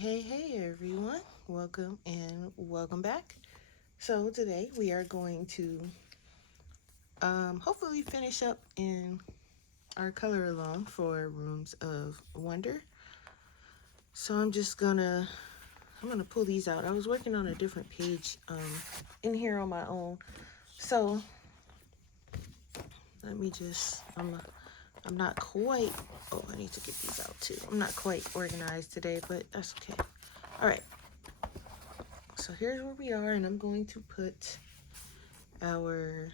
Hey everyone, welcome and welcome back. So today we are going to hopefully finish up in our color along for Rooms of Wonder. So I'm gonna pull these out. I was working on a different page in here on my own. So let me just I'm not quite, oh, I need to get these out too. I'm not quite organized today, but that's okay. All right. So here's where we are, and I'm going to put our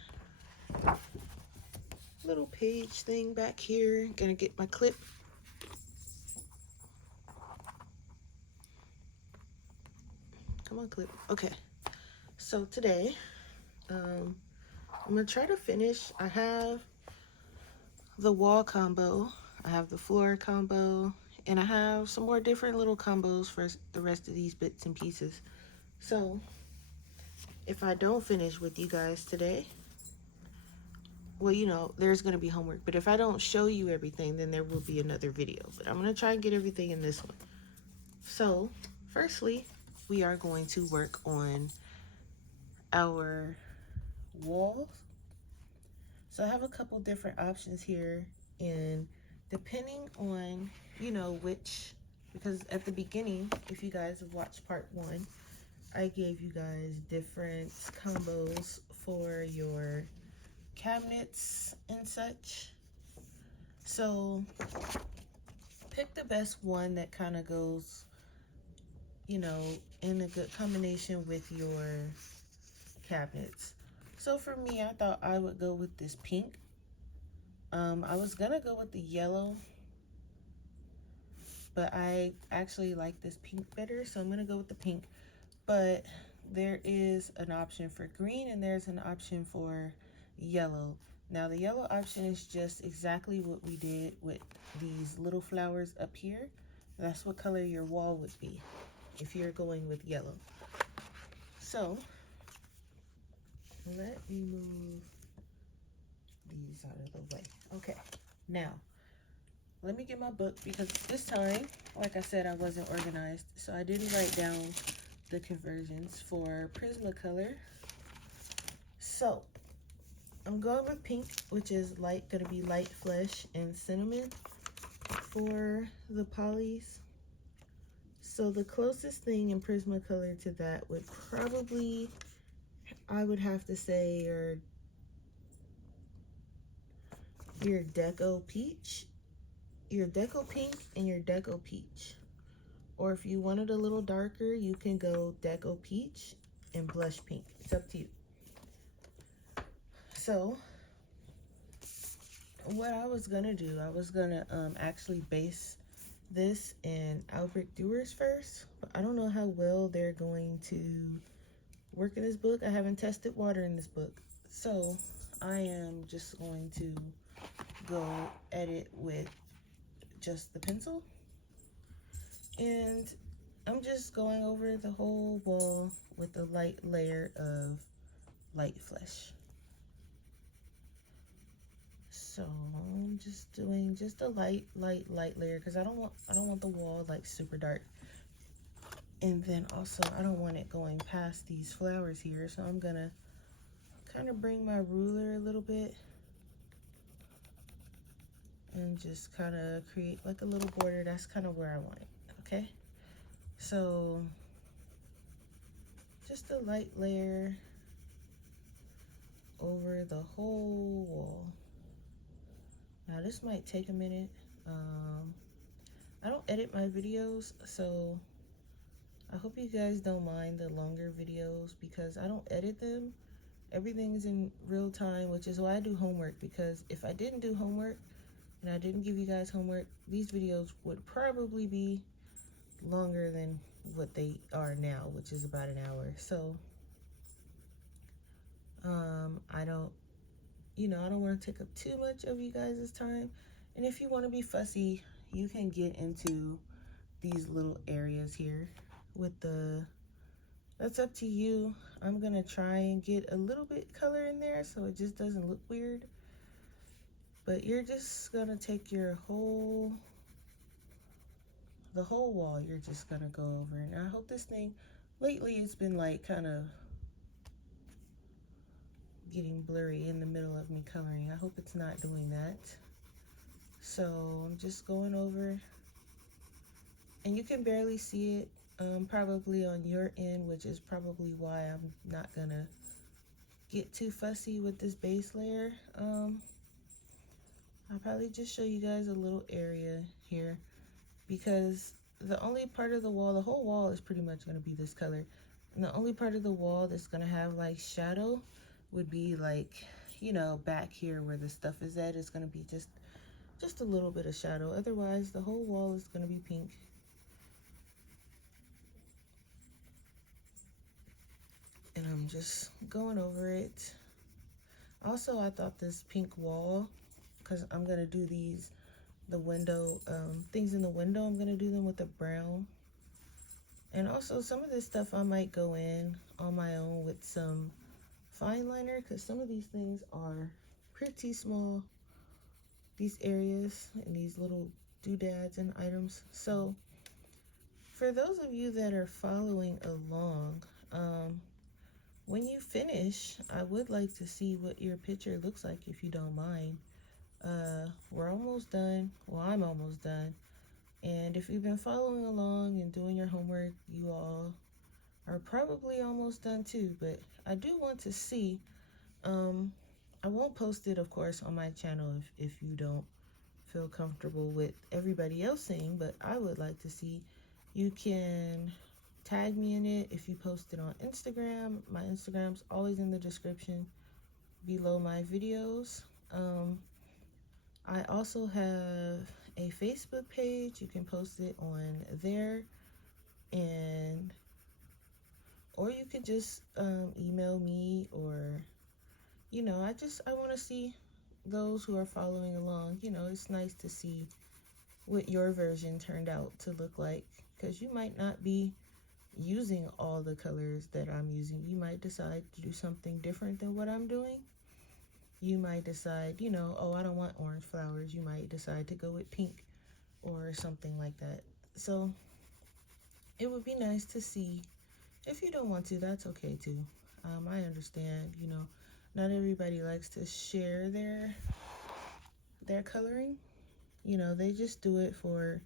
little page thing back here. Gonna get my clip. Come on, clip. Okay. So today, I'm gonna try to finish. I have the wall combo, I have the floor combo, and I have some more different little combos for the rest of these bits and pieces. So if I don't finish with you guys today, well, there's going to be homework, but if I don't show you everything, then there will be another video. But I'm going to try and get everything in this one. So firstly, we are going to work on our walls. So I have a couple different options here, and depending on which, because at the beginning, if you guys have watched part 1, I gave you guys different combos for your cabinets and such. So pick the best one that kind of goes in a good combination with your cabinets. So for me, I thought I would go with this pink. I was gonna go with the yellow, but I actually like this pink better, so I'm gonna go with the pink. But there is an option for green and there's an option for yellow. Now the yellow option is just exactly what we did with these little flowers up here. That's what color your wall would be if you're going with yellow. So let me move these out of the way. Okay, now let me get my book, because this time, like I said, I wasn't organized, so I didn't write down the conversions for Prismacolor. So I'm going with pink, which is gonna be light flesh and cinnamon for the polys. So the closest thing in Prismacolor to that would probably, I would have to say, your Deco Peach, your Deco Pink, and your Deco Peach. Or if you want it a little darker, you can go Deco Peach and Blush Pink. It's up to you. So what I was gonna do, I was gonna actually base this in Albrecht Dürer first, but I don't know how well they're going to work in this book. I haven't tested water in this book, so I am just going to go edit with just the pencil, and I'm just going over the whole wall with a light layer of light flesh. So I'm just doing just a light layer, because I don't want the wall like super dark. And then also I don't want it going past these flowers here, so I'm gonna kind of bring my ruler a little bit and just kind of create like a little border. That's kind of where I want it. Okay, so just a light layer over the whole wall. Now this might take a minute. I don't edit my videos, so I hope you guys don't mind the longer videos, because I don't edit them. Everything's in real time, which is why I do homework, because if I didn't do homework and I didn't give you guys homework, these videos would probably be longer than what they are now, which is about an hour. So I don't want to take up too much of you guys' time. And if you want to be fussy, you can get into these little areas here with that's up to you. I'm gonna try and get a little bit color in there so it just doesn't look weird. But you're just gonna take your whole the whole wall you're just gonna go over. And I hope this thing, lately it's been like kind of getting blurry in the middle of me coloring. I hope it's not doing that. So I'm just going over, and you can barely see it probably on your end, which is probably why I'm not gonna get too fussy with this base layer. I'll probably just show you guys a little area here, because the only part of the wall, the whole wall is pretty much going to be this color, and the only part of the wall that's going to have like shadow would be like, you know, back here where the stuff is at. It's going to be just a little bit of shadow. Otherwise the whole wall is going to be pink. And I'm just going over it. Also, I thought this pink wall, because I'm going to do these, the window, things in the window, I'm going to do them with a brown. And also some of this stuff I might go in on my own with some fine liner, because some of these things are pretty small, these areas and these little doodads and items. So for those of you that are following along, when you finish, I would like to see what your picture looks like, if you don't mind. We're almost done. Well, I'm almost done. And if you've been following along and doing your homework, you all are probably almost done too. But I do want to see, I won't post it, of course, on my channel if you don't feel comfortable with everybody else seeing, but I would like to see. You can tag me in it if you post it on Instagram. My Instagram's always in the description below my videos. I also have a Facebook page. You can post it on there, and or you could just email me, or you know, I want to see those who are following along. You know, it's nice to see what your version turned out to look like, because you might not be using all the colors that I'm using. You might decide to do something different than what I'm doing. You might decide, you know, oh, I don't want orange flowers. You might decide to go with pink or something like that. So it would be nice to see. If you don't want to, that's okay too. I understand, you know, not everybody likes to share their coloring. You know, they just do it for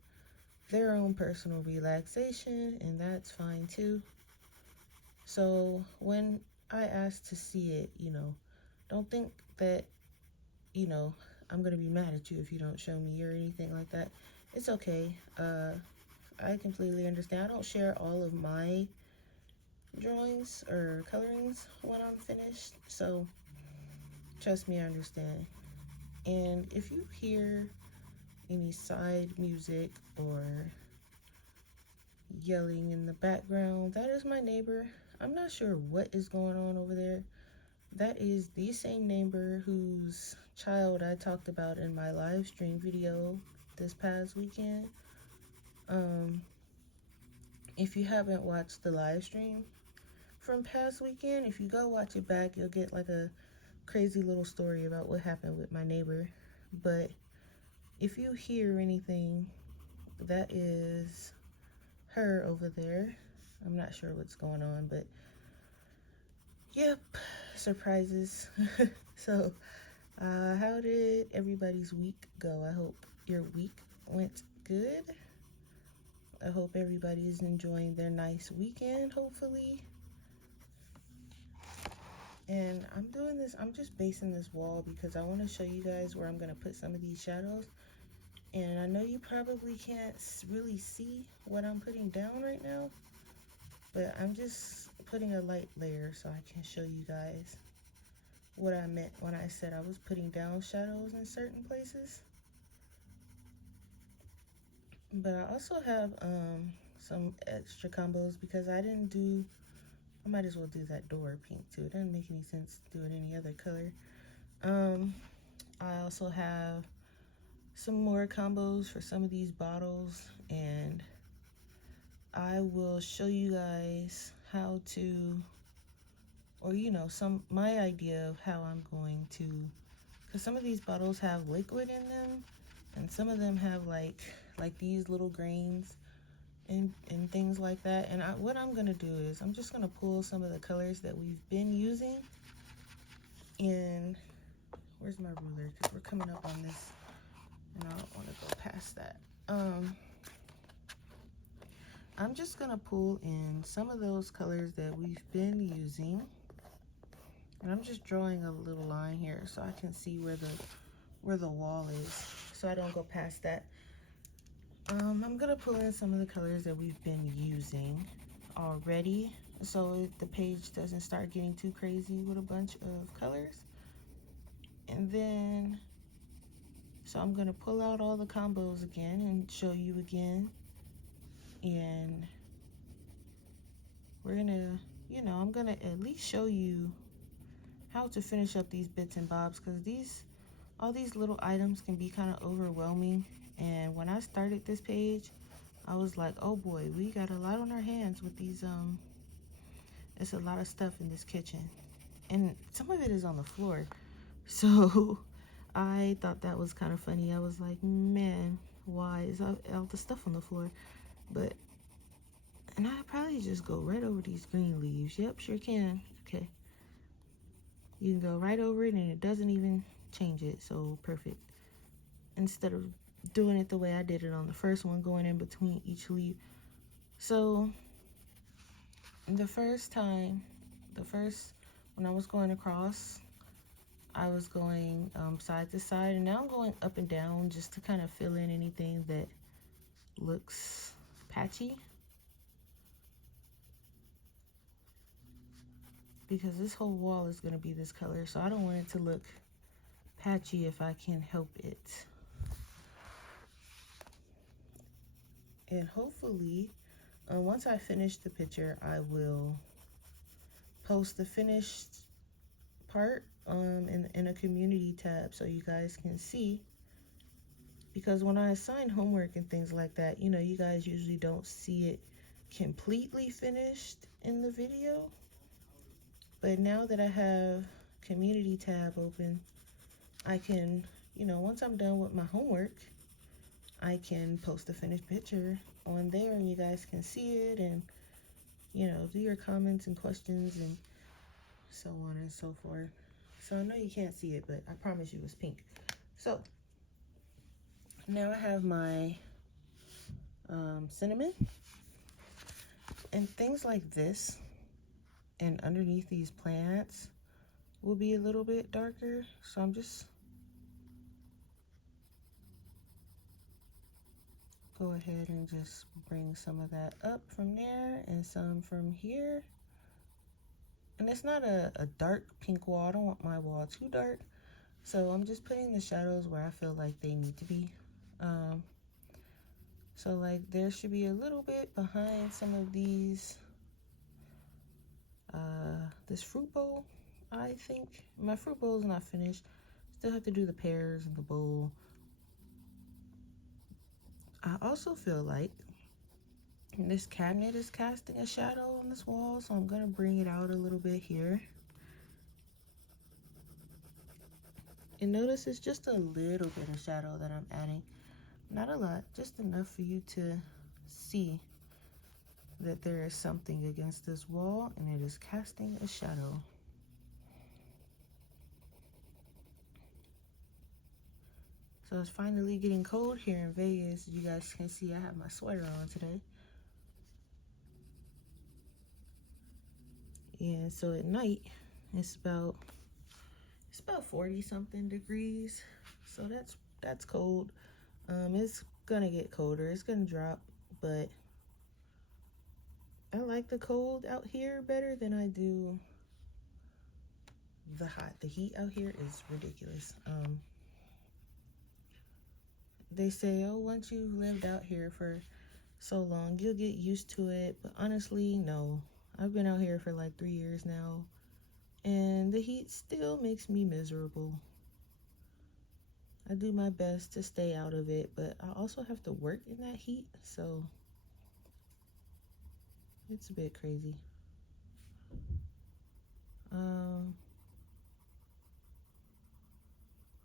their own personal relaxation, and that's fine too. So when I ask to see it, you know, don't think that, you know, I'm gonna be mad at you if you don't show me or anything like that. It's okay. I completely understand. I don't share all of my drawings or colorings when I'm finished, so trust me, I understand. And if you hear any side music or yelling in the background, that is my neighbor. I'm not sure what is going on over there. That is the same neighbor whose child I talked about in my live stream video this past weekend. If you haven't watched the live stream from past weekend, if you go watch it back, you'll get like a crazy little story about what happened with my neighbor. But if you hear anything, that is her over there. I'm not sure what's going on, but yep, surprises. So how did everybody's week go? I hope your week went good. I hope everybody is enjoying their nice weekend, hopefully. And I'm doing this, I'm just basing this wall because I want to show you guys where I'm going to put some of these shadows. And I know you probably can't really see what I'm putting down right now, but I'm just putting a light layer so I can show you guys what I meant when I said I was putting down shadows in certain places. But I also have some extra combos because I might as well do that door pink too. It doesn't make any sense to do it any other color. I also have some more combos for some of these bottles, and I will show you guys how to, or you know, my idea of how I'm going to, because some of these bottles have liquid in them, and some of them have like these little grains and things like that. And what I'm gonna do is I'm just gonna pull some of the colors that we've been using. And where's my ruler? Because we're coming up on this and I don't want to go past that. I'm just gonna pull in some of those colors that we've been using. And I'm just drawing a little line here so I can see where the wall is, so I don't go past that. I'm gonna pull in some of the colors that we've been using already, so the page doesn't start getting too crazy with a bunch of colors. And then, so I'm gonna pull out all the combos again and show you again. And we're gonna, I'm gonna at least show you how to finish up these bits and bobs, because all these little items can be kind of overwhelming. And when I started this page, I was like, oh boy, we got a lot on our hands with these, it's a lot of stuff in this kitchen. And some of it is on the floor. So I thought that was kind of funny. I was like, man, why is all the stuff on the floor? And I probably just go right over these green leaves. Yep, sure can. Okay. You can go right over it and it doesn't even change it. So perfect. Instead of doing it the way I did it on the first one, going in between each leaf. So the first when I was going across, I was going side to side, and now I'm going up and down just to kind of fill in anything that looks patchy, because this whole wall is going to be this color, so I don't want it to look patchy if I can help it. And hopefully, once I finish the picture, I will post the finished part in a community tab so you guys can see. Because when I assign homework and things like that, you guys usually don't see it completely finished in the video. But now that I have community tab open, I can, once I'm done with my homework, I can post a finished picture on there and you guys can see it and, do your comments and questions and so on and so forth. So I know you can't see it, but I promise you it's pink. So now I have my cinnamon and things like this, and underneath these plants will be a little bit darker. So I'm just go ahead and just bring some of that up from there and some from here. And it's not a dark pink wall. I don't want my wall too dark. So I'm just putting the shadows where I feel like they need to be. So like there should be a little bit behind some of these, this fruit bowl, I think. My fruit bowl is not finished. Still have to do the pears and the bowl. I also feel like this cabinet is casting a shadow on this wall, so I'm gonna bring it out a little bit here. And notice it's just a little bit of shadow that I'm adding. Not a lot, just enough for you to see that there is something against this wall and it is casting a shadow. So it's finally getting cold here in Vegas. You guys can see I have my sweater on today. And so at night, it's about 40 something degrees. So that's cold. It's gonna get colder. It's gonna drop, but I like the cold out here better than I do the hot. The heat out here is ridiculous. They say, oh, once you've lived out here for so long, you'll get used to it. But honestly, no. I've been out here for like 3 years now, and the heat still makes me miserable. I do my best to stay out of it, but I also have to work in that heat, so it's a bit crazy.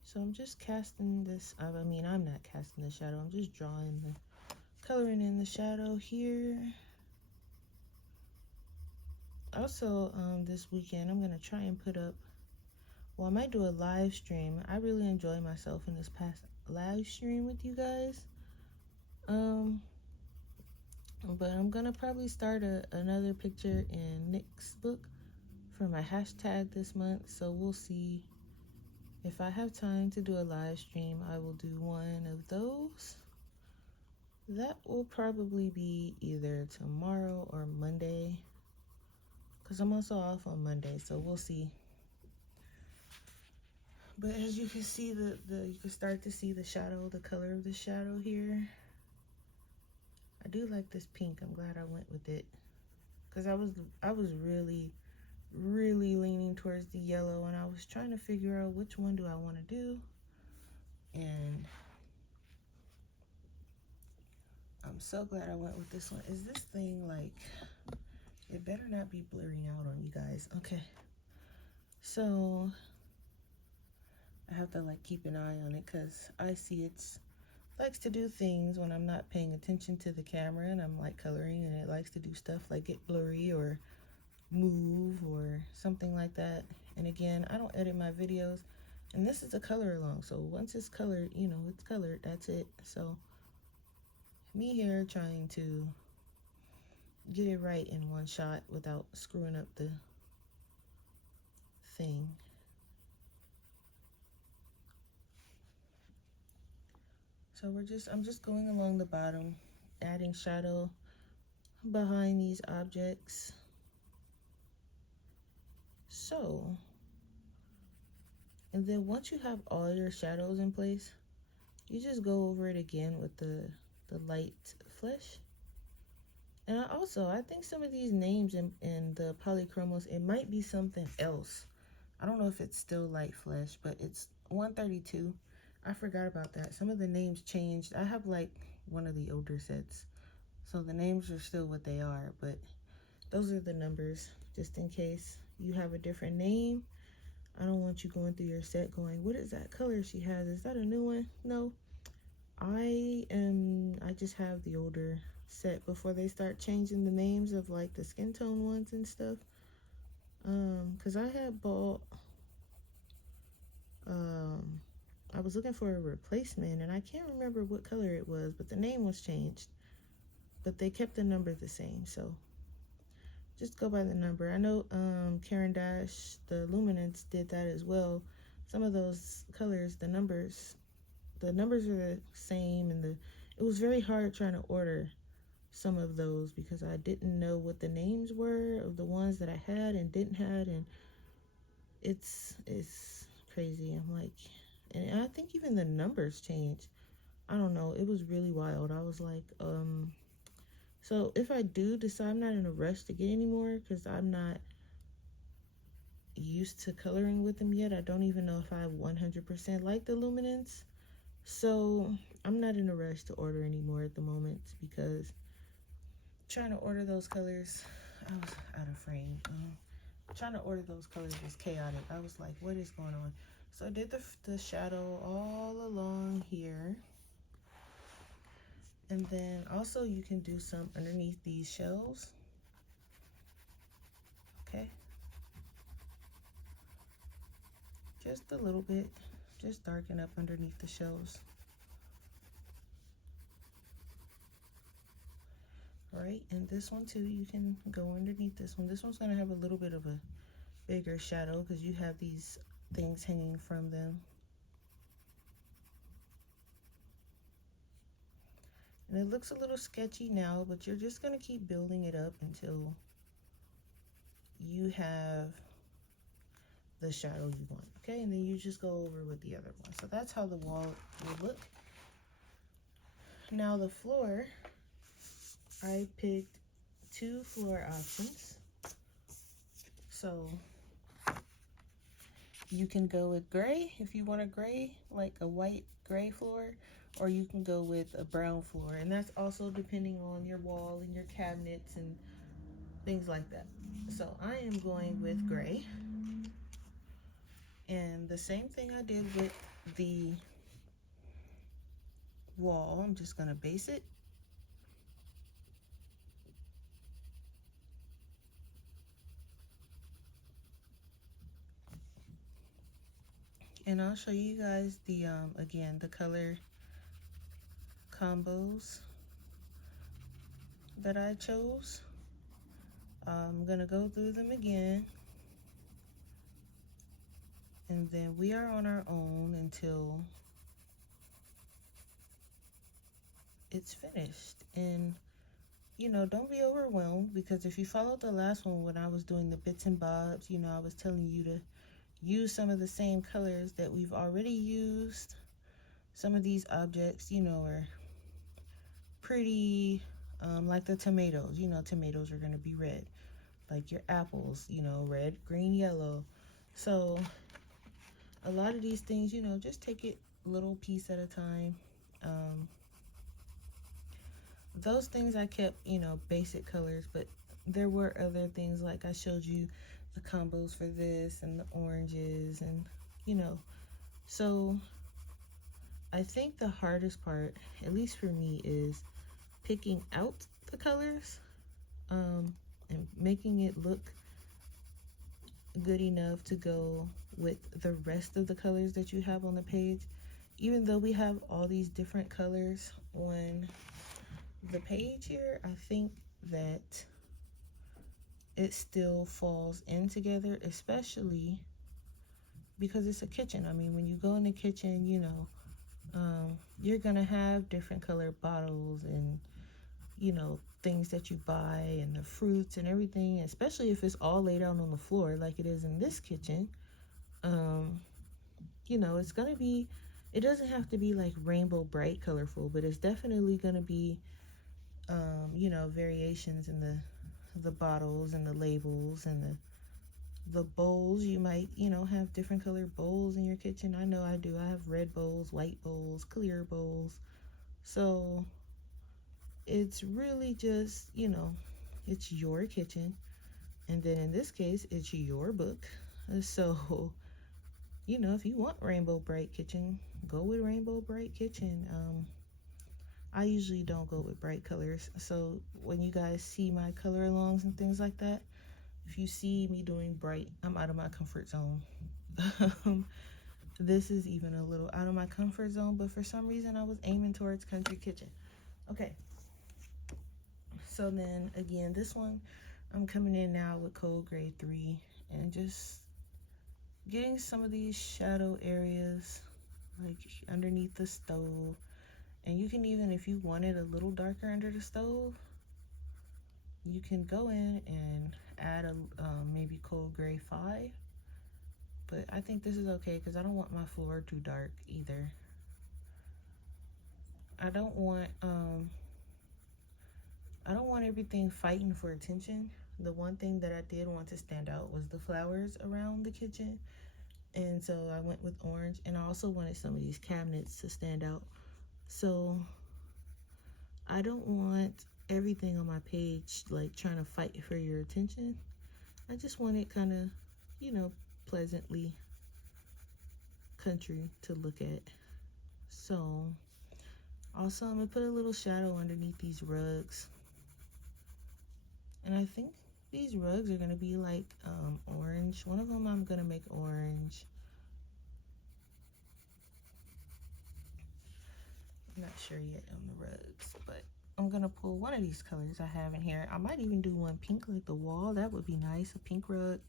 So I'm just casting this, I mean, I'm not casting the shadow, I'm just drawing coloring in the shadow here. Also, this weekend I'm gonna try and put up, well, I might do a live stream. I really enjoy myself in this past live stream with you guys. But I'm gonna probably start another picture in Nick's book for my hashtag this month. So we'll see if I have time to do a live stream. I will do one of those. That will probably be either tomorrow or Monday, because I'm also off on Monday, so we'll see. But as you can see, you can start to see the shadow, the color of the shadow here. I do like this pink. I'm glad I went with it, because I was really leaning towards the yellow, and I was trying to figure out which one do I want to do. And I'm so glad I went with this one. Is this thing like, it better not be blurring out on you guys. Okay, so I have to like keep an eye on it, because I see it's likes to do things when I'm not paying attention to the camera and I'm like coloring, and it likes to do stuff like get blurry or move or something like that. And again, I don't edit my videos, and this is a color along, so once it's colored, you know, it's colored, that's it. So me here trying to get it right in one shot without screwing up the thing. So I'm just going along the bottom, adding shadow behind these objects. So, and then once you have all your shadows in place, you just go over it again with the light flesh. And I think some of these names in the polychromos, it might be something else. I don't know if it's still light flesh, but it's 132. I forgot about that. Some of the names changed. I have like one of the older sets, so the names are still what they are, but those are the numbers, just in case you have a different name. I don't want you going through your set going, what is that color she has? Is that a new one? No, I just have the older set before they start changing the names of like the skin tone ones and stuff. Because I had bought, I was looking for a replacement, and I can't remember what color it was, but the name was changed, but they kept the number the same. So just go by the number. I know Karen Dash, the Luminance, did that as well. Some of those colors, the numbers are the same, and it was very hard trying to order some of those because I didn't know what the names were of the ones that I had and didn't had, and it's crazy. I'm like, and I think even the numbers changed. I don't know. It was really wild. I was like, so if I do decide, I'm not in a rush to get any more because I'm not used to coloring with them yet. I don't even know if I 100% like the Luminance. So I'm not in a rush to order anymore at the moment because trying to order those colors, I was out of frame. Trying to order those colors was chaotic. I was like, what is going on? So I did the shadow all along here. And then also you can do some underneath these shells. Okay. Just a little bit. Just darken up underneath the shells. Alright, and this one too, you can go underneath this one. This one's going to have a little bit of a bigger shadow because you have these things hanging from them. And it looks a little sketchy now, but you're just going to keep building it up until you have the shadow you want. Okay, and then you just go over with the other one. So that's how the wall will look. Now the floor, I picked 2 floor options. So you can go with gray if you want a gray, like a white gray floor, or you can go with a brown floor. And that's also depending on your wall and your cabinets and things like that. So I am going with gray. And the same thing I did with the wall, I'm just gonna base it And I'll show you guys the again, the color combos that I chose. I'm gonna go through them again, and then we are on our own until it's finished. And you know, don't be overwhelmed, because if you followed the last one when I was doing the bits and bobs, you know, I was telling you to use some of the same colors that we've already used. Some of these objects, you know, are pretty, like the tomatoes. You know, tomatoes are going to be red. Like your apples, you know, red, green, yellow. So a lot of these things, you know, just take it a little piece at a time. Those things I kept, you know, basic colors, but there were other things, like I showed you the combos for this and the oranges, and you know. So I think the hardest part, at least for me, is picking out the colors, and making it look good enough to go with the rest of the colors that you have on the page. Even though we have all these different colors on the page here, I think that it still falls in together, especially because it's a kitchen. I mean, when you go in the kitchen, you know, you're gonna have different color bottles and, you know, things that you buy and the fruits and everything, especially if it's all laid out on the floor like it is in this kitchen. You know, it's gonna be, it doesn't have to be like rainbow bright colorful, but it's definitely gonna be, you know, variations in the bottles and the labels and the bowls. You might, you know, have different colored bowls in your kitchen. I know I do. I have red bowls, white bowls, clear bowls. So it's really just, you know, it's your kitchen. And then in this case, it's your book. So, you know, if you want Rainbow Bright Kitchen, go with Rainbow Bright Kitchen. I usually don't go with bright colors. So when you guys see my color alongs and things like that, if you see me doing bright, I'm out of my comfort zone. This is even a little out of my comfort zone, but for some reason I was aiming towards Country Kitchen. Okay. So then again, this one, I'm coming in now with Cold Grade 3 and just getting some of these shadow areas, like underneath the stove. And you can even, if you want it a little darker under the stove, you can go in and add a maybe Cold Gray 5. But I think this is okay because I don't want my floor too dark either. I don't want everything fighting for attention. The one thing that I did want to stand out was the flowers around the kitchen. And so I went with orange, and I also wanted some of these cabinets to stand out. So I don't want everything on my page like trying to fight for your attention. I just want it kind of, you know, pleasantly country to look at. So also I'm gonna put a little shadow underneath these rugs. And I think these rugs are gonna be like orange. One of them I'm gonna make orange. I'm not sure yet on the rugs, but I'm gonna pull one of these colors I have in here. I might even do one pink like the wall. That would be nice, a pink rug.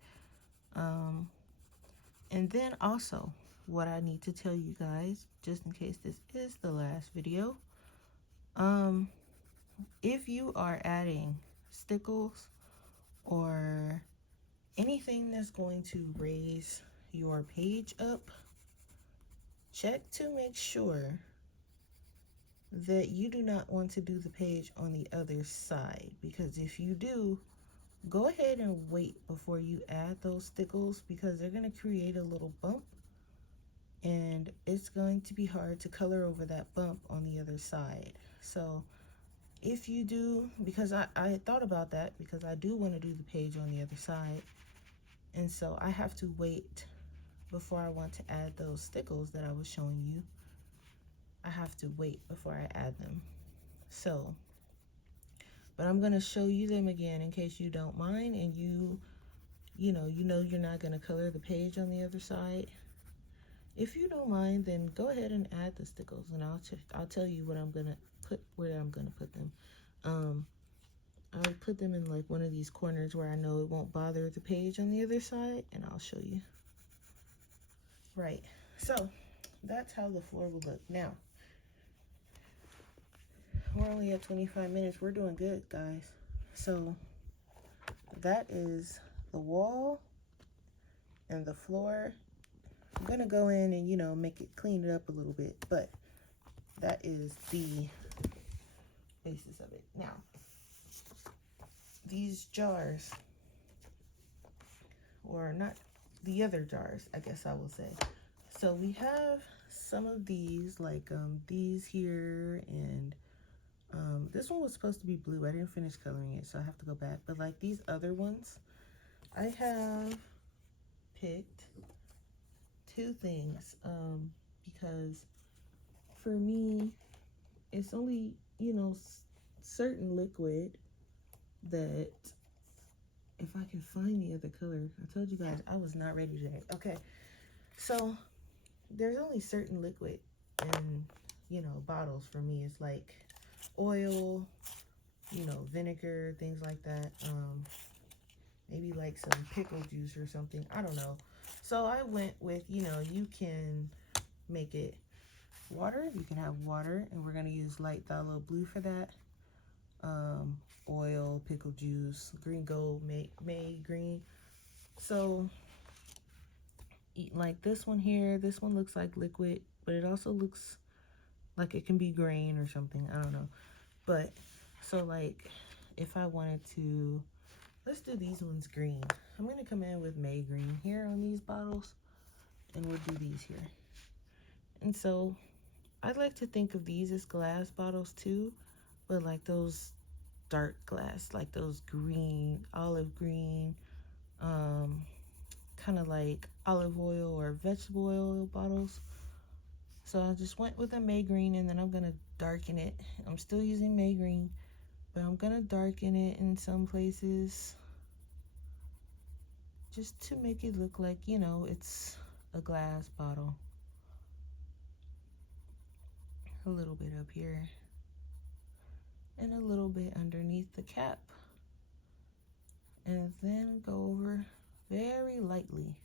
And then also, what I need to tell you guys, just in case this is the last video, if you are adding stickles or anything that's going to raise your page up, check to make sure that you do not want to do the page on the other side, because if you do, go ahead and wait before you add those stickles, because they're going to create a little bump and it's going to be hard to color over that bump on the other side. So if you do, because I thought about that, because I do want to do the page on the other side, and so I have to wait before I want to add those stickles that I was showing you. I have to wait before I add them. So, but I'm going to show you them again in case you don't mind, and you know you're not going to color the page on the other side. If you don't mind, then go ahead and add the stickles, and I'll tell you what I'm gonna put, where I'm gonna put them. I'll put them in like one of these corners where I know it won't bother the page on the other side, and I'll show you. Right, so that's how the floor will look. Now, we're only at 25 minutes. We're doing good, guys. So that is the wall and the floor. I'm gonna go in and, you know, make it, clean it up a little bit, but that is the basis of it. Now, these jars, or not the other jars, I guess I will say. So we have some of these, like these here, and this one was supposed to be blue. I didn't finish coloring it, so I have to go back. But like these other ones, I have picked two things because for me, it's only, you know, certain liquid that, if I can find the other color, I told you guys I was not ready today. Okay, so there's only certain liquid in, you know, bottles for me. It's like oil, you know, vinegar, things like that. Maybe like some pickle juice or something. I don't know. So I went with, you know, you can make it water. You can have water, and we're going to use light phthalo blue for that. Oil, pickle juice, green gold, May green. So like this one here, this one looks like liquid, but it also looks like it can be green or something. I don't know. But so like if I wanted to, let's do these ones green. I'm going to come in with May green here on these bottles, and we'll do these here. And so I like to think of these as glass bottles too, but like those dark glass, like those green, olive green, kind of like olive oil or vegetable oil bottles. So I just went with a May green, and then I'm gonna darken it. I'm still using May green, but I'm gonna darken it in some places just to make it look like, you know, it's a glass bottle. A little bit up here, and a little bit underneath the cap, and then go over very lightly.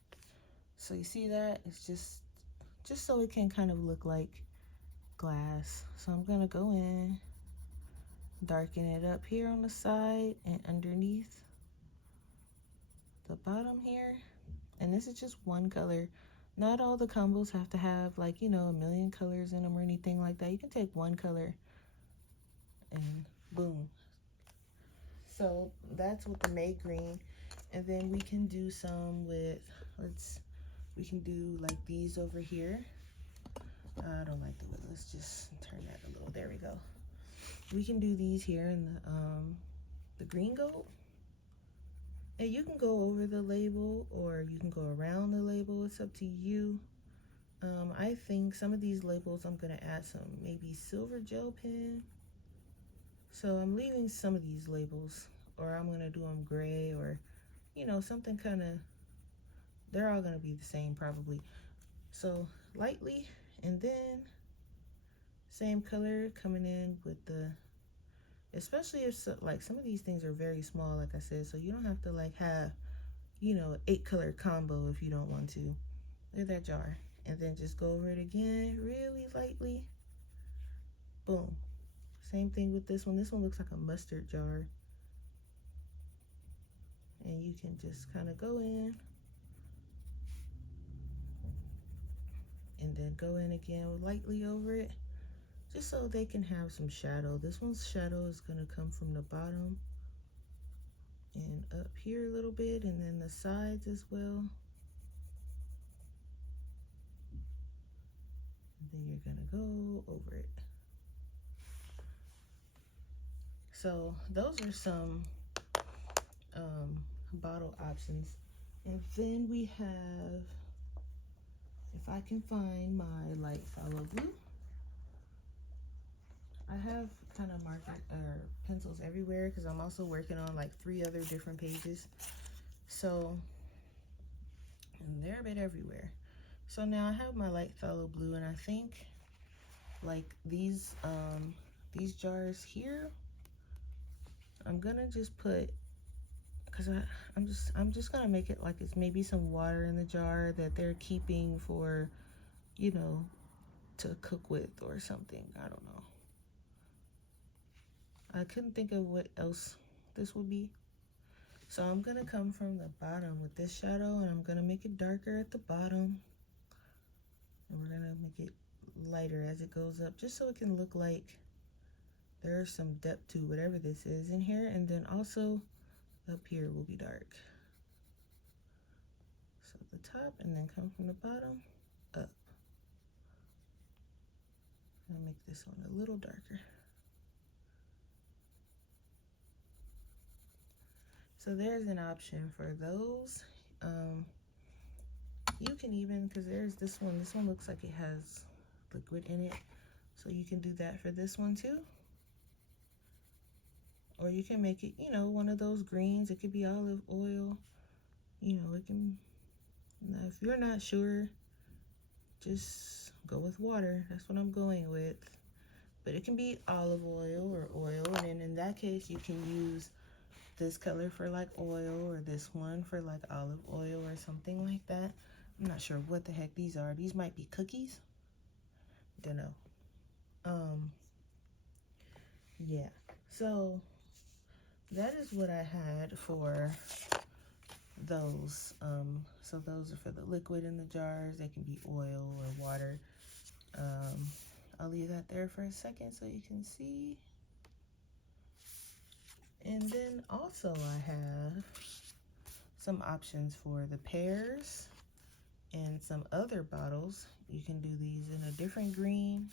So you see that? It's just so it can kind of look like glass. So I'm gonna go in, darken it up here on the side and underneath the bottom here. And this is just one color. Not all the combos have to have, like, you know, a million colors in them or anything like that. You can take one color and boom. So that's with the May green. And then we can do some with, we can do like these over here. I don't like the way, let's just turn that a little, there we go. We can do these here in the green gold. And you can go over the label, or you can go around the label. It's up to you. I think some of these labels I'm gonna add some maybe silver gel pen. So I'm leaving some of these labels, or I'm gonna do them gray, or, you know, something kind of, they're all gonna be the same probably. So lightly, and then same color coming in with the, especially if like some of these things are very small, like I said, so you don't have to like have, you know, 8 color combo if you don't want to. Look at that jar. And then just go over it again really lightly. Boom. Same thing with this one. This one looks like a mustard jar. And you can just kind of go in and then go in again lightly over it, just so they can have some shadow. This one's shadow is going to come from the bottom and up here a little bit, and then the sides as well. And then you're going to go over it. So those are some bottle options. And then we have, if I can find my light phthalo blue. I have kind of marker or pencils everywhere because I'm also working on like 3 other different pages. So, and they're a bit everywhere. So now I have my light phthalo blue, and I think like these jars here, I'm gonna just put, because I'm just gonna make it like it's maybe some water in the jar that they're keeping for, you know, to cook with or something. I don't know. I couldn't think of what else this would be. So I'm gonna come from the bottom with this shadow, and I'm gonna make it darker at the bottom. And we're gonna make it lighter as it goes up, just so it can look like there's some depth to whatever this is in here. And then also up here will be dark. So the top, and then come from the bottom up. I'll make this one a little darker. So there's an option for those. You can even, because there's this one looks like it has liquid in it. So you can do that for this one too. Or you can make it, you know, one of those greens. It could be olive oil. You know, it can, now if you're not sure, just go with water. That's what I'm going with. But it can be olive oil or oil. And then in that case, you can use this color for like oil, or this one for like olive oil or something like that. I'm not sure what the heck these are. These might be cookies. Don't know. Yeah. So that is what I had for those. So those are for the liquid in the jars. They can be oil or water. I'll leave that there for a second so you can see. And then also I have some options for the pears and some other bottles. You can do these in a different green.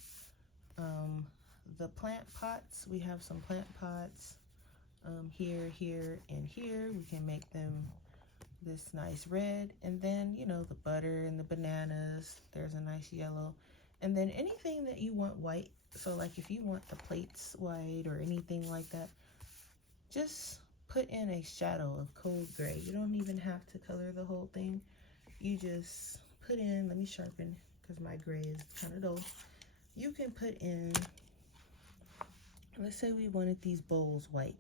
The plant pots, we have some plant pots here, here, and here. We can make them this nice red. And then, you know, the butter and the bananas, there's a nice yellow. And then anything that you want white. So like if you want the plates white or anything like that, just put in a shadow of cold gray. You don't even have to color the whole thing. You just put in, let me sharpen because my gray is kind of dull. You can put in, let's say we wanted these bowls white.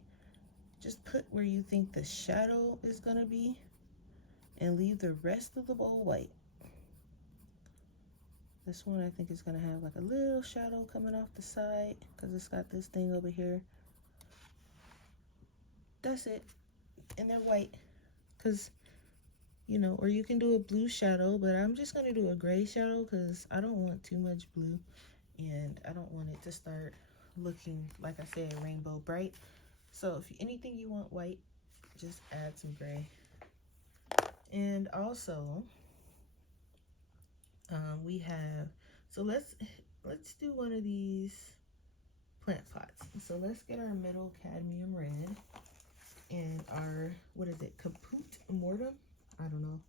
Just put where you think the shadow is gonna be and leave the rest of the bowl white. This one I think is gonna have like a little shadow coming off the side because it's got this thing over here. That's it. And they're white because, you know, or you can do a blue shadow, but I'm just gonna do a gray shadow because I don't want too much blue and I don't want it to start looking, like I said, rainbow bright. So if anything you want white, just add some gray. And also we have, so let's do one of these plant pots. So let's get our middle cadmium red and our, what is it, caput mortem? I don't know.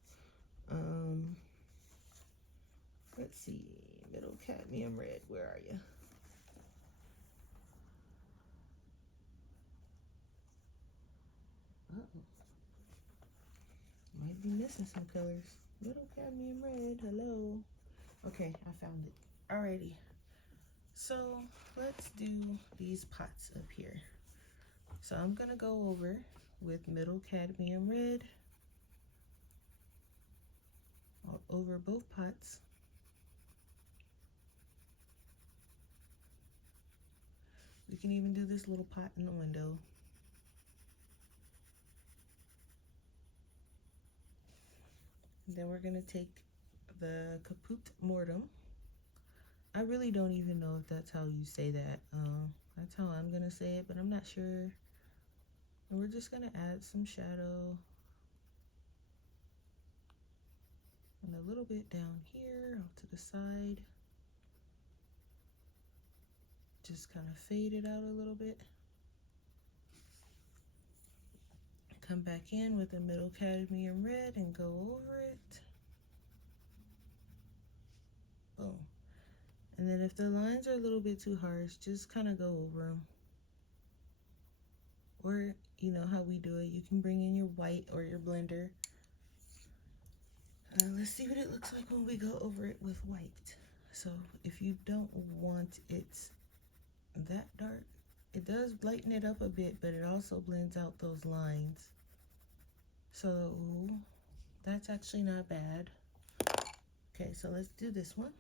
Let's see, middle cadmium red, where are you? Uh-oh. Might be missing some colors. Middle cadmium red, hello. Okay, I found it. Alrighty. So let's do these pots up here. So I'm gonna go over with middle cadmium red all over both pots. We can even do this little pot in the window. And then we're gonna take the caput mortem. I really don't even know if that's how you say that. That's how I'm gonna say it, but I'm not sure. And we're just gonna add some shadow and a little bit down here off to the side. Just kind of fade it out a little bit. Come back in with a middle cadmium red and go over it. Boom. And then if the lines are a little bit too harsh, just kind of go over them. Or, you know how we do it, you can bring in your white or your blender. Let's see what it looks like when we go over it with white. So if you don't want it that dark, it does lighten it up a bit, but it also blends out those lines. So that's actually not bad. Okay, so let's do this one.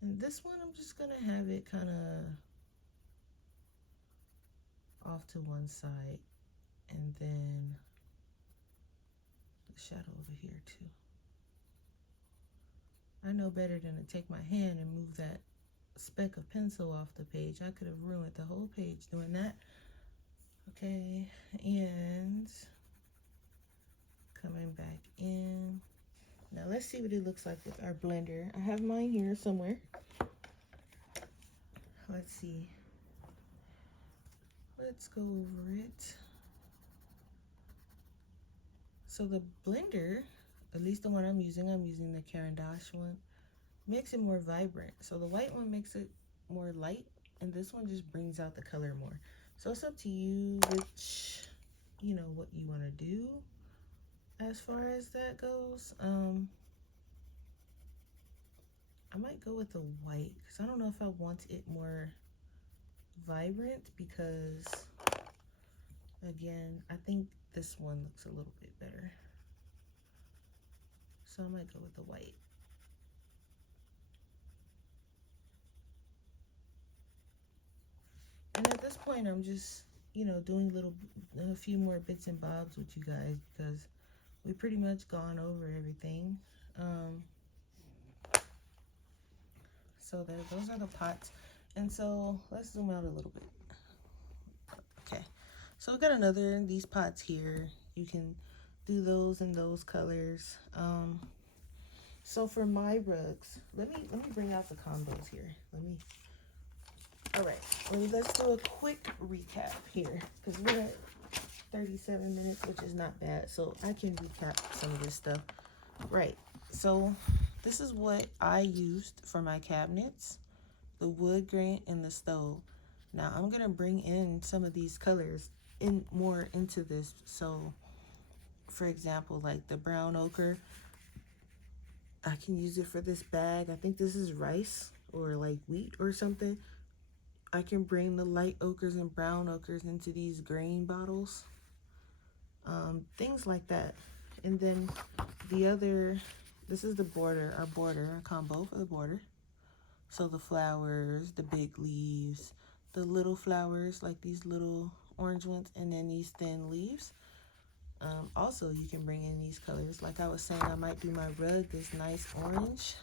And this one, I'm just gonna have it kind of off to one side, and then the shadow over here too. I know better than to take my hand and move that speck of pencil off the page. I could have ruined the whole page doing that. Okay, and coming back in. Now let's see what it looks like with our blender. I have mine here somewhere. Let's see. Let's go over it. So the blender, at least the one I'm using the Caran d'Ache one, makes it more vibrant. So the white one makes it more light, and this one just brings out the color more. So it's up to you which, you know, what you want to do as far as that goes. I might go with the white because I don't know if I want it more vibrant, because again, I think this one looks a little bit better. So I might go with the white. And at this point, I'm just, you know, doing a few more bits and bobs with you guys, because we pretty much gone over everything. So those are the pots. And so let's zoom out a little bit. Okay, so we got another these pots here. You can do those in those colors. So for my rugs, let me bring out the combos here. All right, let's do a quick recap here, because we're at 37 minutes, which is not bad. So I can recap some of this stuff. Right, so this is what I used for my cabinets, the wood grain and the stove. Now I'm gonna bring in some of these colors more into this. So for example, like the brown ochre, I can use it for this bag. I think this is rice or like wheat or something. I can bring the light ochres and brown ochres into these grain bottles. Things like that. And then the other, this is the border, our combo for the border. So the flowers, the big leaves, the little flowers, like these little orange ones, and then these thin leaves. Also, you can bring in these colors. Like I was saying, I might do my rug this nice orange.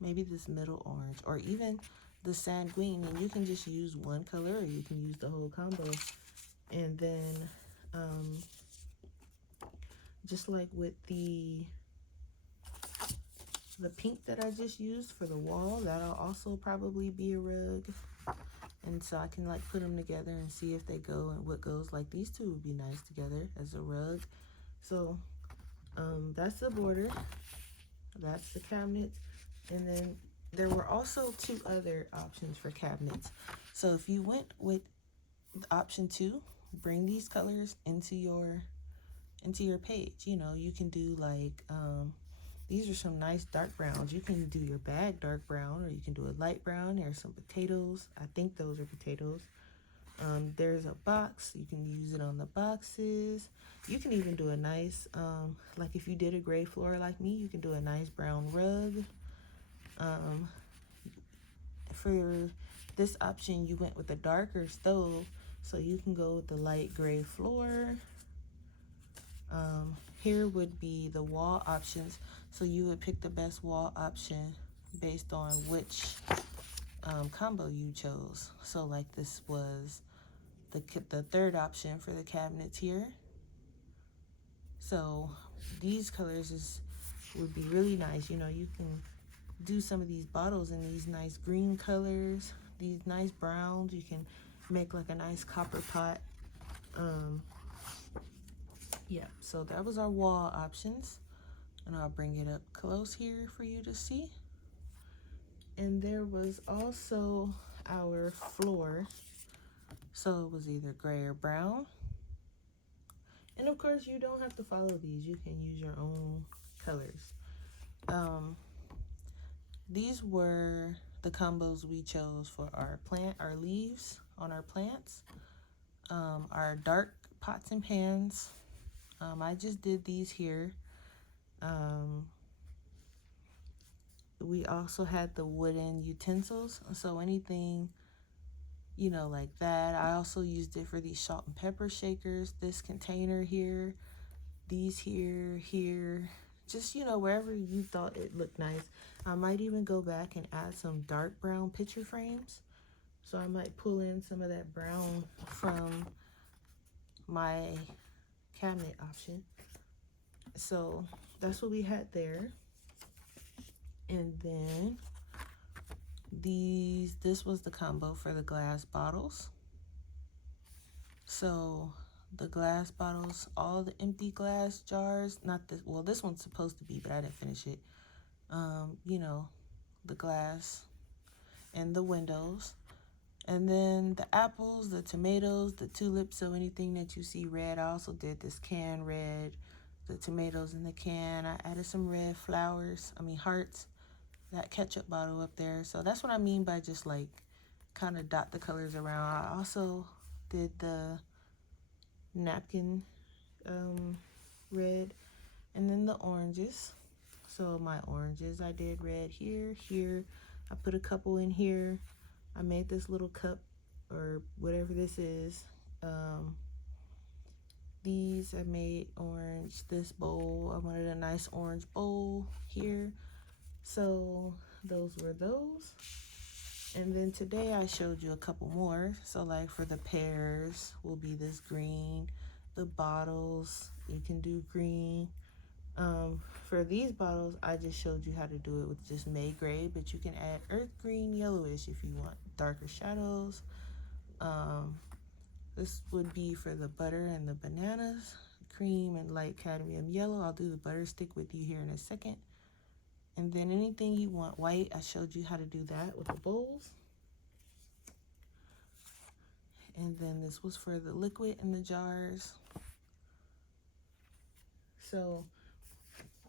Maybe this middle orange, or even the sanguine, and you can just use one color, or you can use the whole combo. And then just like with the pink that I just used for the wall, that'll also probably be a rug. And so I can like put them together and see if they go and what goes. Like these two would be nice together as a rug. So that's the border, that's the cabinet. And then there were also two other options for cabinets. So if you went with option 2, bring these colors into your page. You know, you can do like these are some nice dark browns. You can do your bag dark brown, or you can do a light brown. There's some potatoes. I think those are potatoes. There's a box. You can use it on the boxes. You can even do a nice like if you did a gray floor like me, you can do a nice brown rug. For this option, you went with a darker stove, so you can go with the light gray floor. Here would be the wall options, so you would pick the best wall option based on which combo you chose. So like this was the third option for the cabinets here. So these colors would be really nice. You know, you can do some of these bottles in these nice green colors, these nice browns. You can make like a nice copper pot. Yeah, so that was our wall options, and I'll bring it up close here for you to see. And there was also our floor. So it was either gray or brown. And of course, you don't have to follow these. You can use your own colors. These were the combos we chose for our leaves on our plants. Our dark pots and pans. I just did these here. We also had the wooden utensils. So anything, you know, like that. I also used it for these salt and pepper shakers. This container here, these here, just, you know, wherever you thought it looked nice. I might even go back and add some dark brown picture frames. So I might pull in some of that brown from my cabinet option. So that's what we had there. And then this was the combo for the glass bottles. So the glass bottles, all the empty glass jars, not this, well, this one's supposed to be, but I didn't finish it. You know, the glass and the windows. And then the apples, the tomatoes, the tulips, so anything that you see red. I also did this can red, the tomatoes in the can. I added some red flowers, hearts, that ketchup bottle up there. So that's what I mean by just like kind of dot the colors around. I also did the napkin red, and then the oranges. So my oranges, I did red here. I put a couple in here. I made this little cup or whatever this is. These I made orange. This bowl, I wanted a nice orange bowl here. So those were those. And then today I showed you a couple more. So like for the pears will be this green. The bottles, you can do green. For these bottles, I just showed you how to do it with just May Gray, but you can add earth green, yellowish if you want darker shadows. This would be for the butter and the bananas, cream and light cadmium yellow. I'll do the butter stick with you here in a second. And then anything you want white, I showed you how to do that with the bowls. And then this was for the liquid in the jars. So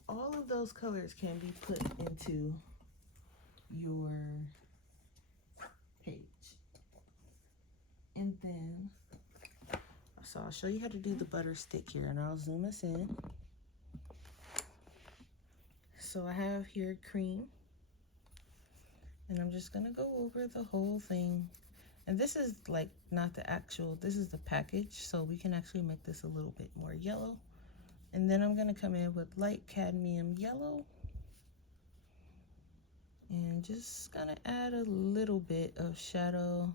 all of those colors can be put into your page. And then, so I'll show you how to do the butter stick here, and I'll zoom us in. So I have here cream, and I'm just gonna go over the whole thing. And this is like not the actual, this is the package, so we can actually make this a little bit more yellow. And then I'm gonna come in with light cadmium yellow. And just gonna add a little bit of shadow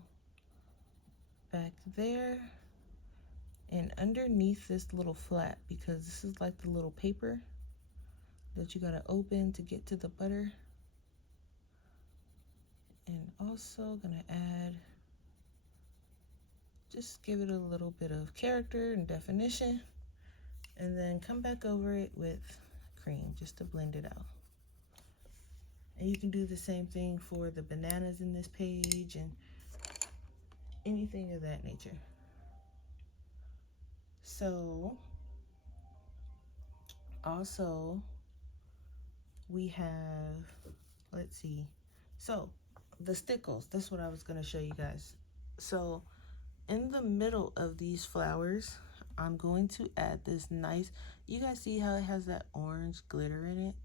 back there and underneath this little flap, because this is like the little paper that you gotta open to get to the butter. And also gonna add, just give it a little bit of character and definition, and then come back over it with cream just to blend it out. And you can do the same thing for the bananas in this page and anything of that nature. So also we have, let's see, so the stickles, that's what I was going to show you guys. So in the middle of these flowers, I'm going to add this nice, you guys see how it has that orange glitter in it?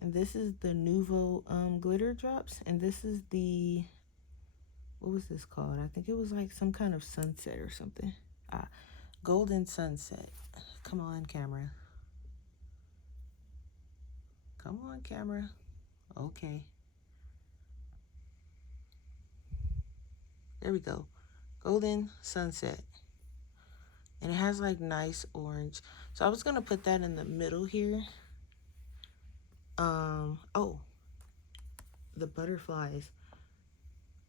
And this is the Nouveau glitter drops, and this is the, what was this called? I think it was like some kind of sunset or something. Golden sunset. Come on, camera. Come on, camera. Okay. There we go. Golden sunset. And it has like nice orange. So I was going to put that in the middle here. Oh, the butterflies.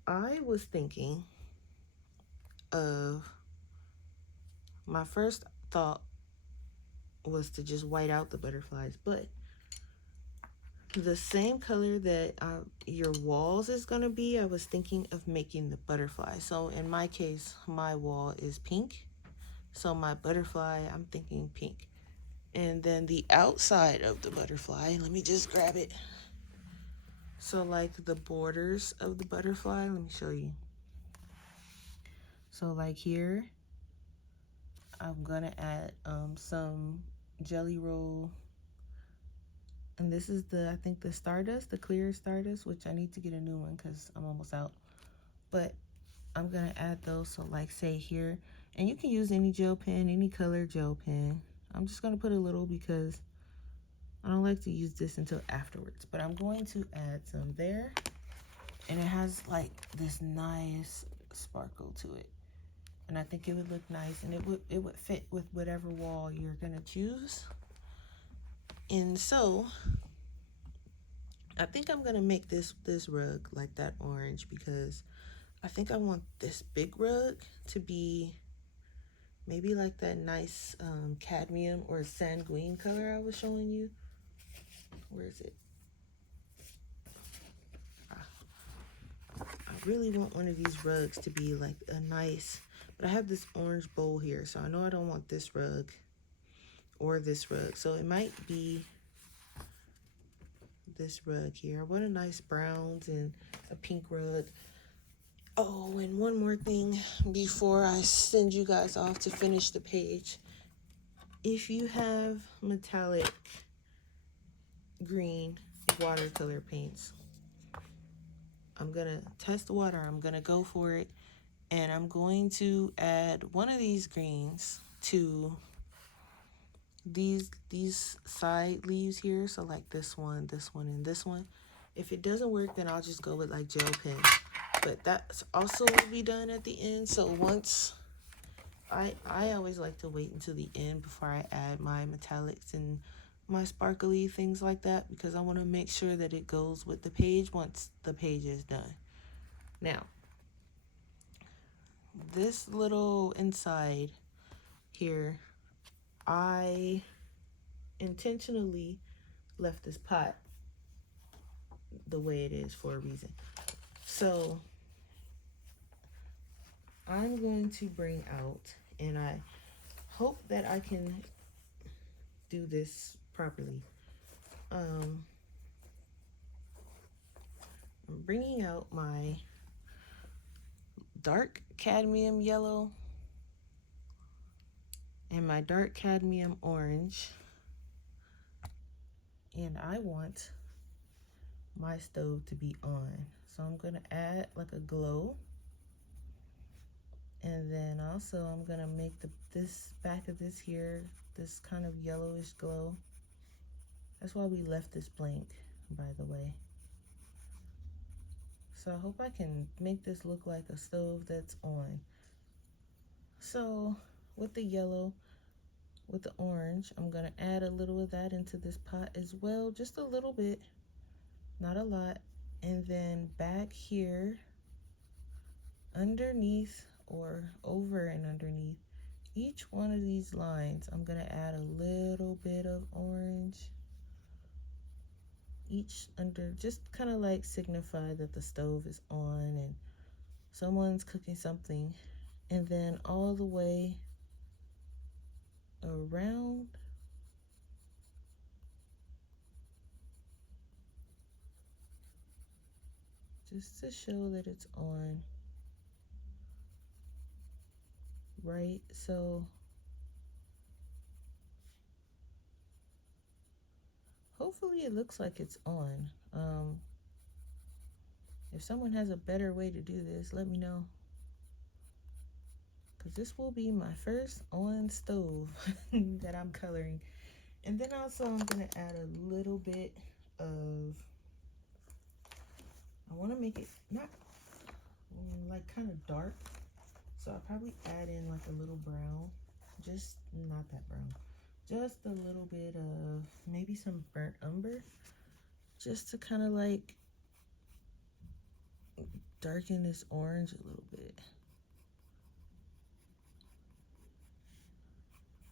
I was thinking of, my first thought was to just white out the butterflies, but the same color that your walls is going to be, I was thinking of making the butterfly. So in my case, my wall is pink. So my butterfly, I'm thinking pink. And then the outside of the butterfly, let me just grab it. So like the borders of the butterfly, let me show you. So like here, I'm gonna add some jelly roll. And this is I think the Stardust, the clear Stardust, which I need to get a new one because I'm almost out. But I'm gonna add those, so like say here, and you can use any gel pen, any color gel pen. I'm just gonna put a little because I don't like to use this until afterwards, but I'm going to add some there. And it has like this nice sparkle to it. And I think it would look nice, and it would fit with whatever wall you're gonna choose. And so I think I'm gonna make this rug like that orange because I think I want this big rug to be maybe like that nice cadmium or sanguine color I was showing you. Where is it? I really want one of these rugs to be like a nice, but I have this orange bowl here, so I know I don't want this rug or this rug. So it might be this rug here. I want a nice browns and a pink rug. Oh, and one more thing before I send you guys off to finish the page. If you have metallic green watercolor paints, I'm gonna test the water. I'm gonna go for it, and I'm going to add one of these greens to these side leaves here. So like this one, and this one. If it doesn't work, then I'll just go with like gel pen. But that's also will be done at the end. So once I always like to wait until the end before I add my metallics and my sparkly things like that, because I want to make sure that it goes with the page once the page is done. Now, this little inside here, I intentionally left this pot the way it is for a reason. So I'm going to bring out, and I hope that I can do this properly. I'm bringing out my dark cadmium yellow and my dark cadmium orange, and I want my stove to be on. So I'm gonna add like a glow, and then also I'm gonna make this back of this here, this kind of yellowish glow. That's why we left this blank, by the way. So I hope I can make this look like a stove that's on. So with the yellow, with the orange, I'm gonna add a little of that into this pot as well, just a little bit, not a lot. And then back here, underneath or over and underneath each one of these lines, I'm gonna add a little bit of orange. Each under, just kind of like signify that the stove is on and someone's cooking something. And then all the way around, just to show that it's on. Right, so hopefully it looks like it's on. If someone has a better way to do this, let me know, because this will be my first on stove that I'm coloring. And then also I'm gonna add a little bit of, I want to make it not like kind of dark, so I'll probably add in like a little brown, just not that brown, just a little bit of maybe some burnt umber, just to kind of like darken this orange a little bit.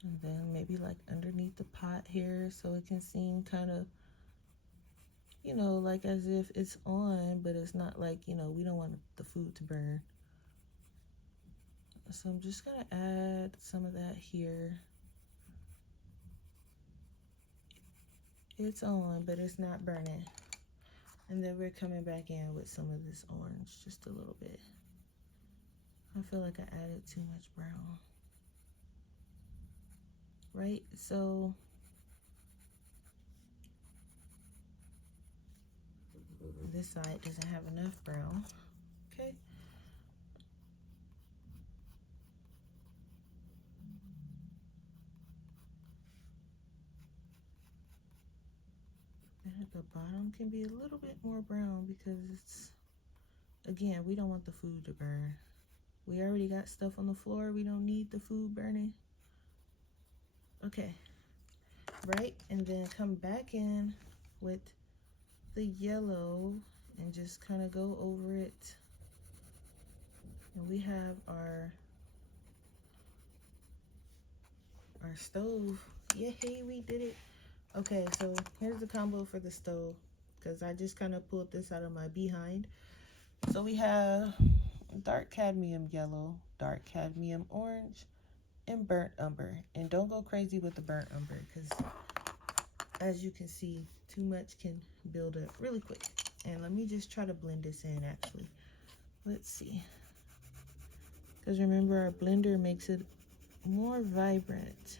And then maybe like underneath the pot here, so it can seem kind of, you know, like as if it's on, but it's not like, you know, we don't want the food to burn. So I'm just gonna add some of that here. It's on, but it's not burning. And then we're coming back in with some of this orange, just a little bit. I feel like I added too much brown. Right? So this side doesn't have enough brown. Okay. Then at the bottom can be a little bit more brown because it's, again, we don't want the food to burn. We already got stuff on the floor. We don't need the food burning. Okay. Right? And then come back in with the yellow and just kind of go over it. And we have our stove. Yay, we did it. Okay, so here's the combo for the stove, because I just kind of pulled this out of my behind. So we have dark cadmium yellow, dark cadmium orange, and burnt umber. And don't go crazy with the burnt umber, because as you can see, too much can build up really quick. And let me just try to blend this in actually. Let's see. Because remember, our blender makes it more vibrant.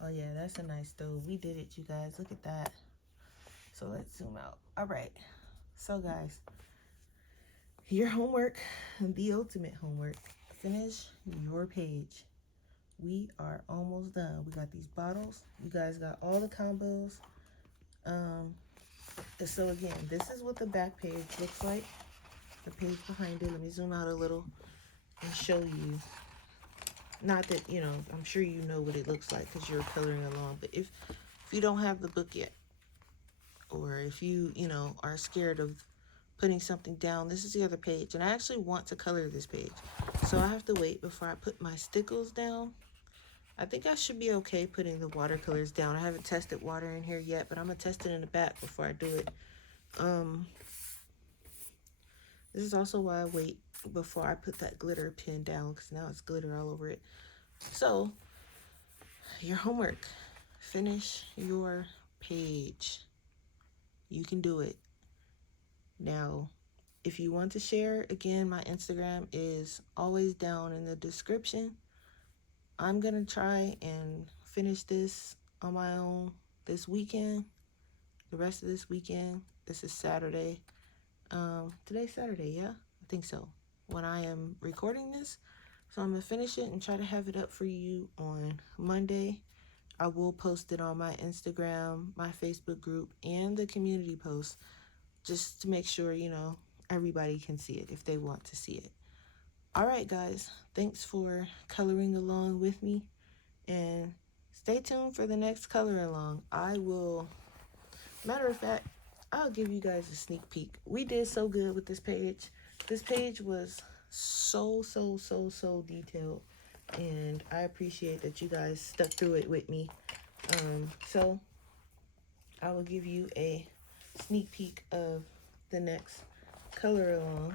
Oh yeah, that's a nice stove. We did it, you guys. Look at that. So let's zoom out. All right. So guys, your homework, the ultimate homework, finish your page. We are almost done. We got these bottles. You guys got all the combos. So again, this is what the back page looks like. The page behind it. Let me zoom out a little and show you. Not that, you know, I'm sure you know what it looks like because you're coloring along. But if you don't have the book yet, or if you know, are scared of putting something down, this is the other page. And I actually want to color this page. So I have to wait before I put my stickles down. I think I should be okay putting the watercolors down. I haven't tested water in here yet, but I'm going to test it in the back before I do it. This is also why I wait before I put that glitter pen down, because now it's glitter all over it. So, your homework. Finish your page. You can do it. Now, if you want to share, again, my Instagram is always down in the description. I'm going to try and finish this on my own this weekend, the rest of this weekend. This is Saturday. Today's Saturday, yeah? I think so, when I am recording this. So I'm going to finish it and try to have it up for you on Monday. I will post it on my Instagram, my Facebook group, and the community post, just to make sure, you know, everybody can see it if they want to see it. All right, guys, thanks for coloring along with me, and stay tuned for the next color along. I will, matter of fact, I'll give you guys a sneak peek. We did so good with this page. This page was so detailed, and I appreciate that you guys stuck through it with me. So I will give you a sneak peek of the next color along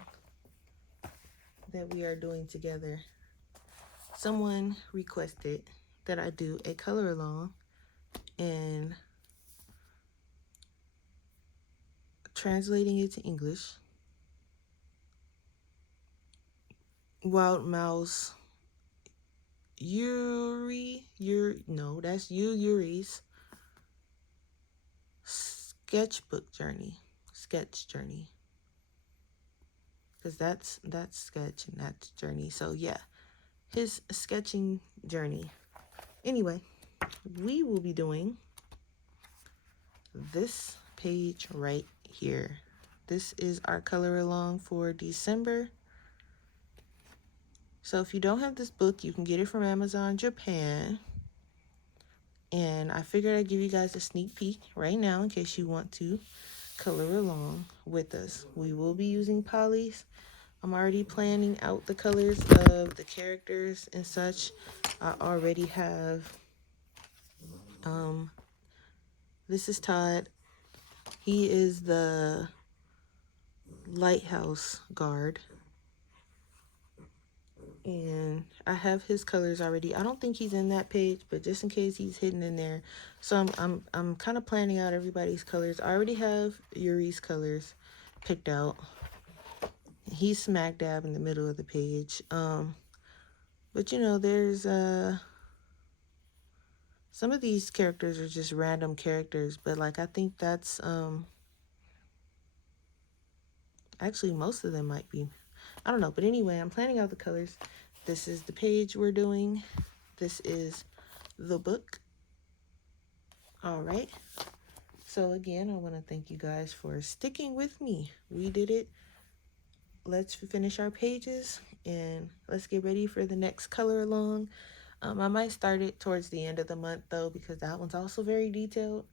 that we are doing together. Someone requested that I do a color along and translating it to English. Wild Mouse that's Yuri's sketchbook journey. Sketch journey. Because that's sketch and that's journey. So yeah, his sketching journey. Anyway, we will be doing this page right here. This is our color along for December. So if you don't have this book, you can get it from Amazon Japan. And I figured I'd give you guys a sneak peek right now in case you want to color along with us. We will be using polys. I'm already planning out the colors of the characters and such. I already have, this is Todd. He is the lighthouse guard. And I have his colors already. I don't think he's in that page, but just in case he's hidden in there. So I'm kind of planning out everybody's colors. I already have Yuri's colors picked out. He's smack dab in the middle of the page. But you know, there's some of these characters are just random characters, but like I think that's actually most of them might be. I don't know, but anyway, I'm planning out the colors. This is the page we're doing. This is the book. All right. So again, I want to thank you guys for sticking with me. We did it. Let's finish our pages and let's get ready for the next color along. I might start it towards the end of the month though, because that one's also very detailed.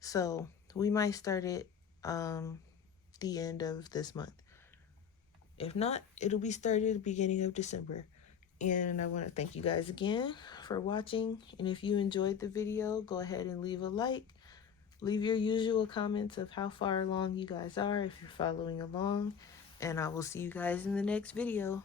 So we might start it the end of this month. If not, it'll be started at the beginning of December. And I want to thank you guys again for watching. And if you enjoyed the video, go ahead and leave a like. Leave your usual comments of how far along you guys are if you're following along. And I will see you guys in the next video.